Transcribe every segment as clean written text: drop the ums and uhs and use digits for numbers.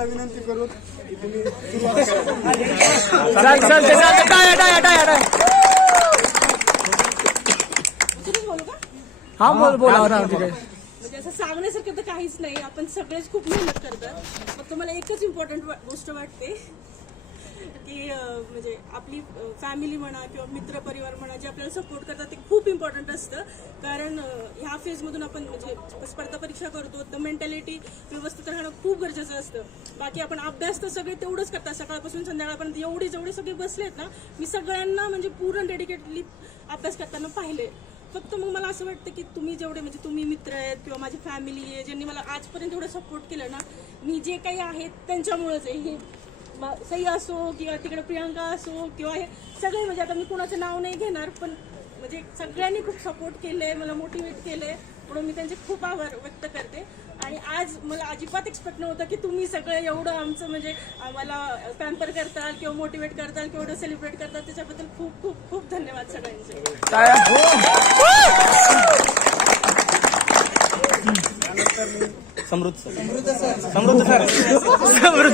सरांना विनंती करू की तुम्ही सुरुवात करा. हा बोला म्हणजे असं सांगण्यासारखं तर काहीच नाही. आपण सगळेच खूप मेहनत करतात. फक्त मला एकच इम्पॉर्टंट गोष्ट वाटते की म्हणजे आपली फॅमिली म्हणा किंवा मित्रपरिवार म्हणा जे आपल्याला सपोर्ट करतात ते खूप इम्पॉर्टंट असतं. कारण ह्या फेजमधून आपण म्हणजे स्पर्धा परीक्षा करतो तर मेंटॅलिटी व्यवस्थित राहणं खूप गरजेचं असतं. बाकी आपण अभ्यास तर सगळे तेवढंच करतात सकाळपासून संध्याकाळपर्यंत. जेवढे सगळे बसलेत ना मी सगळ्यांना म्हणजे पूर्ण डेडिकेटली अभ्यास करताना पाहिले. फक्त मग मला असं वाटतं की तुम्ही जेवढे म्हणजे तुम्ही मित्र आहेत किंवा माझी फॅमिली आहे ज्यांनी मला आजपर्यंत एवढं सपोर्ट केलं ना मी जे काही आहे त्यांच्यामुळेच आहे. हे सई असो किंवा तिकडे प्रियांका असो किंवा हे सगळे म्हणजे आता मी कुणाचं नाव नाही घेणार पण म्हणजे सगळ्यांनी खूप सपोर्ट केले मला मोटिवेट केले म्हणून मी त्यांचे खूप आभार व्यक्त करते. आणि आज मला अजिबात एक्सपेक्ट नव्हतं की तुम्ही सगळं एवढं आमचं म्हणजे आम्हाला पॅम्पर करताल किंवा मोटिवेट करताल किंवा एवढं सेलिब्रेट करताल त्याच्याबद्दल खूप खूप खूप धन्यवाद सगळ्यांचे. समृद्ध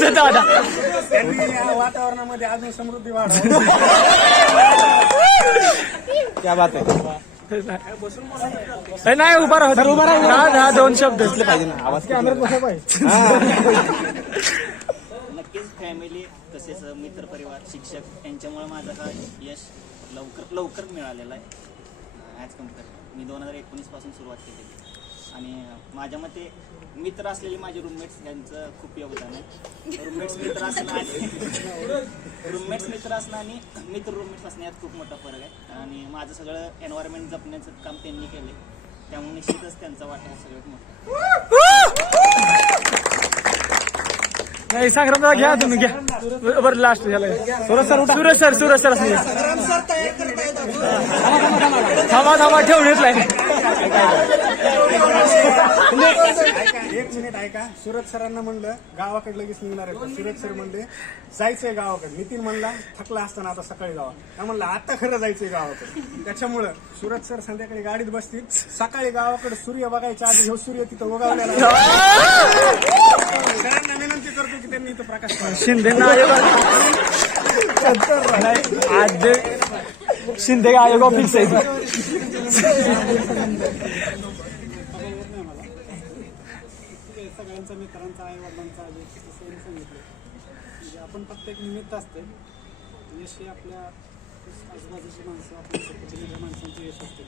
दादा त्यांनी या वातावरणामध्ये अजून समृद्धी वाढावी. क्या बात आहे. नाही उभा राहा दोन शब्द असले पाहिजे ना आवाज नक्कीच फॅमिली तसेच मित्रपरिवार शिक्षक यांच्यामुळे माझा हा यश लवकर मिळालेला आहे. ॲज कम्पेअर मी 2019 पासून सुरुवात केली आणि माझ्या मते मित्र असलेले माझे रूममेट्स यांचं खूप योगदान आहे. रूममेट्स मित्र असणं आणि मित्र रूममेट्स असणं यात खूप मोठा फरक आहे. आणि माझं सगळं एन्व्हायरमेंट जपण्याचं काम त्यांनी केलं त्यामुळे निश्चितच त्यांचा वाटा हा सगळ्यात मोठा. नाही संग्राम घ्या तुम्ही घ्या बरं लास्ट झालं. सुरज सर थांबा ठेवून येतलाय. एक मिनिट ऐका. सूरज सरांना म्हणलं गावाकडे लगेच निघणार आहे. सूरज सर म्हणले जायचंय गावाकडे. नितीन म्हणला थकला असताना आता सकाळी जावा. म्हणलं आता खरं जायचंय गावाकडे. त्याच्यामुळं सूरज सर संध्याकाळी गाडीत बसतील. सकाळी गावाकडे सूर्य बघायच्या आधी ह्यो सूर्य तिथं उगवलेला. सरांना विनंती करतो की त्यांनी इथं प्रकाश शिंदे आज शिंदे आयोग ऑफिस आहे. सगळ्यांचा मित्रांचा आई वडिलांचा सांगितलं म्हणजे आपण प्रत्येक निमित्त असते. यश हे आपल्या आजूबाजूची माणसं आपल्या सपोर्टिव्ह माणसांचं यश असते.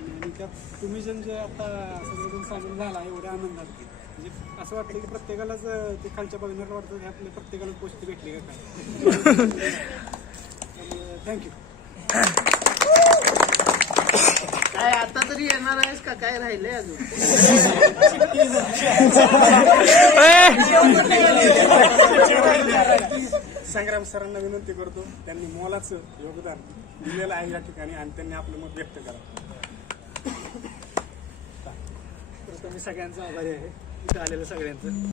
आणि त्यात तुम्ही जे आता सगळेजण सामील झाला एवढ्या आनंदात म्हणजे असं वाटतं की प्रत्येकालाच ते खालच्या बघण्याला वाटतं की आपल्या प्रत्येकाला गोष्टी भेटली का काय. थँक्यू. काय आता तरी येणार आहेस का काय राहिलंय अजून. संग्राम सरांना विनंती करतो त्यांनी मोलाचं योगदान दिलेलं आहे या ठिकाणी आणि त्यांनी आपलं मत व्यक्त करा. मी सगळ्यांचा आभारी आहे इथं आलेलं सगळ्यांचं.